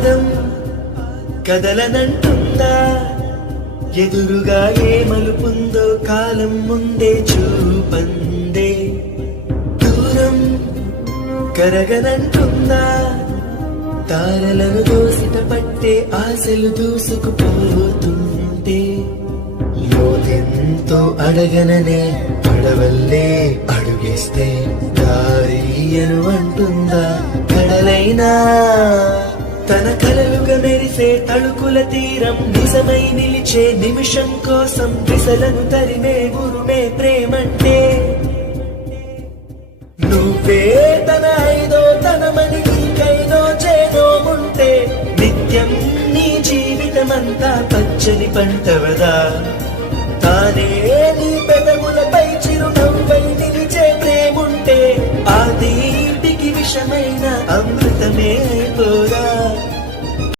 పాదం కదలనంటుందా, ఎదురుగా ఏ మలుపుందో కాలం ముందే చూపందే. దూరం కరగనంటుందా, తారలను దోసిట పట్టే ఆశలు దూసుకుపోతుంటే. లోతెంతో అడగననే పడవల్లే అడుగేస్తే దారియను అంటుందా కడలైనా. తన కలలుగా మెరిసే తళుకుల తీరం నిజమై నిలిచే నిమిషం కోసం దిశలను తరిమే గురుమే ప్రేమంటే. నువ్వే తన ఐదో తనమని నీకైదో చేదో ఉంటే నిత్యం నీ జీవితమంతా పచ్చని పంటవదా. తానే నీ పెదవులపై చిరునవ్వై నిలిచే ప్రేముంటే ఆ తీపికి విషమైన అమృతమే అయిపో.